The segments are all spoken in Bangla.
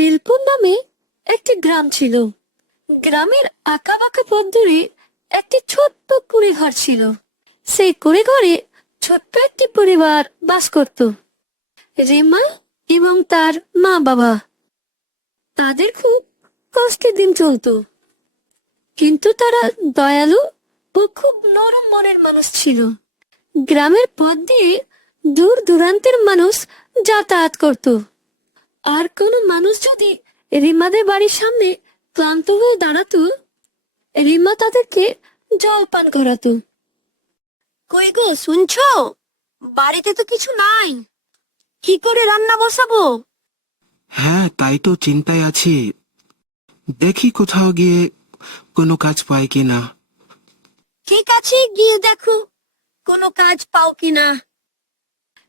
বেলপুর নামে একটি গ্রাম ছিল। গ্রামের আঁকা বাঁকা পথ ধরে একটি ছোট্ট কুড়ে ঘর ছিল। সেই কুড়ে ঘরে ছোট্ট একটি পরিবার বাস করত। রিমা এবং তার মা বাবা। তাদের খুব কষ্টের দিন চলতো, কিন্তু তারা দয়ালু ও খুব নরম মনের মানুষ ছিল। গ্রামের পথ দিয়ে দূর দূরান্তের মানুষ যাতায়াত করত। আর কোনো মানুষ যদি রিমাদের বাড়ির সামনে ক্লান্ত হয়ে দাঁড়াতো, রিমা তাদেরকে জল পান করাতো। কই গো, শুনছো? বাড়িতে তো কিছু নাই, কি করে রান্না বসাবো? হ্যাঁ, তাই তো চিন্তায় আছি। দেখি কোথাও গিয়ে কোনো কাজ পাই কিনা। ঠিক আছে, গিয়ে দেখো কোনো কাজ পাও কিনা।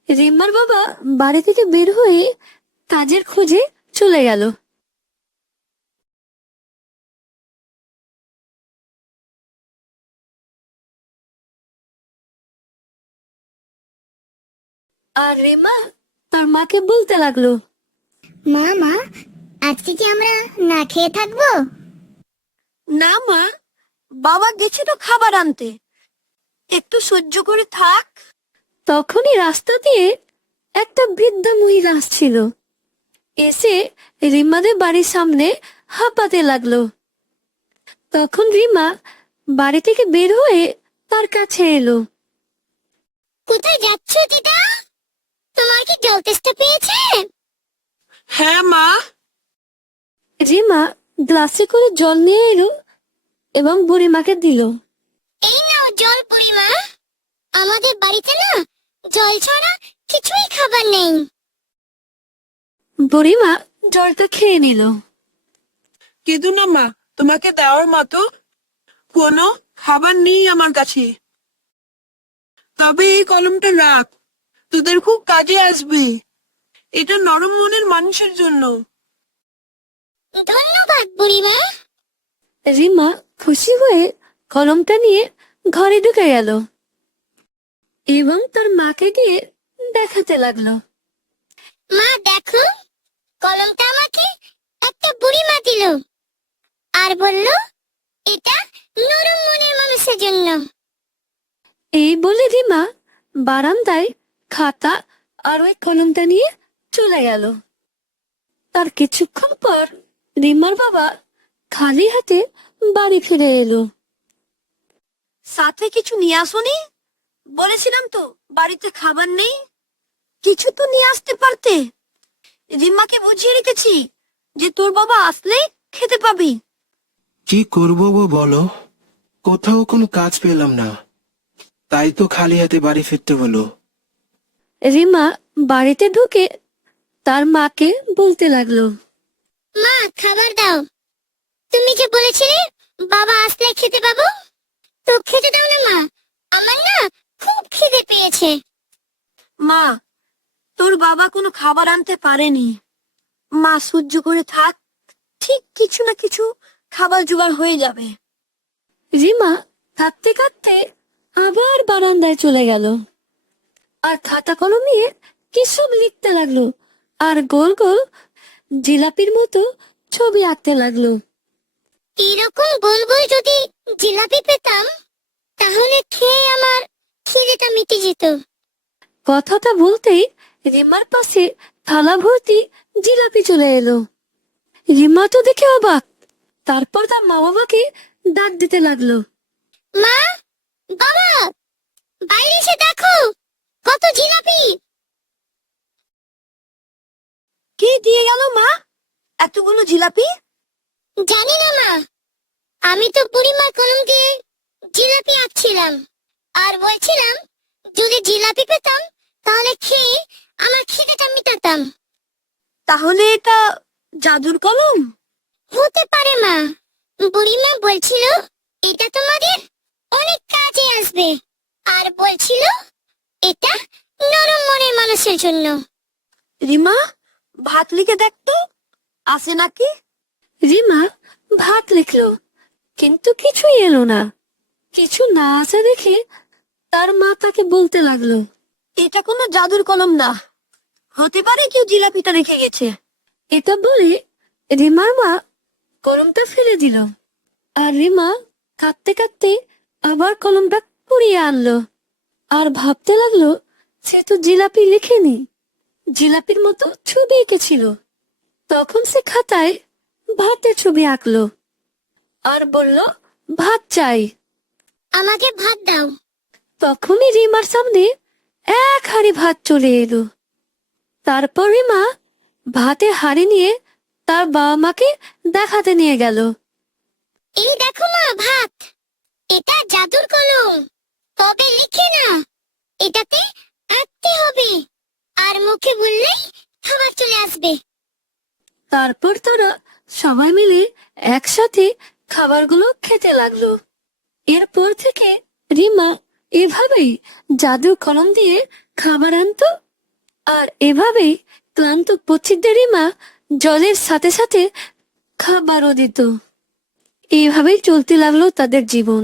রিমার বাবা বাড়ি থেকে বের হয়ে কাজের খোঁজে চলে গেল। আর রিমা তার মাকে বলতে লাগলো, মা মা, আজকে কি আমরা না খেয়ে থাকবো? না মা, বাবা গেছে তো খাবার আনতে, একটু সহ্য করে থাক। তখনই রাস্তা দিয়ে একটা বৃদ্ধা মহিলা আসছিল। এসে রিমাদের বাড়ির সামনে হাঁপাতে লাগলো। তখন রিমা বাড়ি থেকে বের হয়ে তার কাছে এলো। কোথায় যাচ্ছ দিদা? তোমার কি জল তেষ্টা পেয়েছে? হ্যাঁ মা। রিমা গ্লাসে করে জল নিয়ে এলো এবং বুড়িমাকে দিল। এই নাও জল বুড়িমা। আমাদের বাড়িতে না জল ছাড়া কিছুই খাবার নেই। বুড়িমা জলটা খেয়ে নিল। কিন্তু না মা, তোমাকে দেওয়ার মতো কোনো খাবার নেই আমার কাছে। তবে এই কলমটা রাখ, তোদের খুব কাজে আসবে। এটা নরম মনের মানুষের জন্য। ধন্যবাদ বুড়িমা। রিমা খুশি হয়ে কলমটা নিয়ে ঘরে ঢুকে গেল এবং তার মাকে গিয়ে দেখাতে লাগলো। মা দেখো, কলমটা আমাকে একটা বুড়িমা দিল আর বলল এটা নরম মনের মানুষের জন্য। এই বলে রিমা বারান্দায় খাতা আর ওই কলমটা নিয়ে চলে গেল। তার কিছুক্ষণ পর রিমার বাবা খালি হাতে বাড়ি ফিরে এলো। সাথে কিছু নিয়ে আসোনি? বলেছিলাম তো বাড়িতে খাবার নেই, কিছু তো নিয়ে আসতে পারতে। রিম্মাকে বুঝিয়ে রেখেছি যে তোর বাবা আসলে খেতে পাবি। কি করবো গো বলো, কোথাও কোনো কাজ পেলাম না, তাই তো খালি হাতে বাড়ি ফিরতে হলো। রিমা বাড়িতে ঢুকে তার মাকে বলতে লাগলো, মা খাবার দাও। তুমি যে বলেছিলে বাবা আসলে খেতে পাবো, তো খেতে দাও না মা, আমার না খুব খিদে পেয়েছে। মা, তোর বাবা কোনো খাবার আনতে পারেনি, মা সহ্য করে থাক, ঠিক কিছু না কিছু খাবার জোগাড় হয়ে যাবে। রিমা কাঁদতে কাঁদতে আবার বারান্দায় চলে গেল আর খাতা কলম নিয়ে কি সব লিখতে লাগলো আর গোল গোল জিলাপির মতো ছবি আঁকতে লাগলো। এরকম গোল গোল যদি জিলাপি পেতাম, তাহলে খেয়ে আমার খিদেটা মিটে যেত। কথাটা বলতেই রিমার পাশে থালা ভর্তি জিলাপি চলে এলো। রিমা তো দেখে অবাক, তারপর তার মা বাবাকে ডাক দিতে লাগলো। মা, বাবা, বাইরে এসে দেখো কত জিলাপি। কে দিয়ে গেল মা এতগুলো জিলাপি? জানি না মা, আমি তো বুড়িমার কলম দিয়ে জিলাপি আঁকছিলাম আর বলছিলাম যদি জিলাপি পেতাম তাহলে খেয়ে আমার খিদেটা মিটাতাম। তাহলে এটা জাদুর কলম? হতে পারে মা, বুড়িমা বলছিল এটা তোমাদের অনেক কাজে আসবে আর বলছিল এটা নরম মনের মানুষের জন্য। রিমা, ভাত লিখে দেখতো আসে নাকি। রিমা ভাত লিখলো, কিন্তু কিছুই এলো না। কিছু না আসা দেখে তার মা তাকে বলতে লাগলো, এটা কোনো জাদুর কলম না, হতে পারে কেউ জিলাপিটা রেখে গেছে। এটা বলে রিমার মা কলমটা ফেলে দিল, আর রিমা কাঁদতে কাঁদতে আবার কলমটা কুড়িয়ে আনলো, আর ভাবতে লাগলো সে তো জিলাপি লিখেনি, জিলাপির মতো ছবি এঁকেছিল। তখন সে খাতায় ভাতের ছবি আঁকলো আর বলল, ভাত চাই। আমাকে ভাত দাও। তখনই রিমার সামনে এক হাঁড়ি ভাত চলে এলো। তারপর রিমা ভাতের হাঁড়ি নিয়ে তার বাবা মাকে দেখাতে নিয়ে গেল। এই দেখো মা, ভাত। এটা জাদুর কলম, তবে লিখে না, এটাতে আঁকতে হবে, আর মুখে বললেই খাবার চলে আসবে। তারপর তারা সবাই মিলে একসাথে খাবারগুলো খেতে লাগলো। এরপর থেকে রিমা এভাবেই জাদুর কলম দিয়ে খাবার আনতো, আর এভাবেই ক্লান্ত পথিকদের রিমা জলের সাথে সাথে খাবারও দিত। এইভাবেই চলতে লাগলো তাদের জীবন।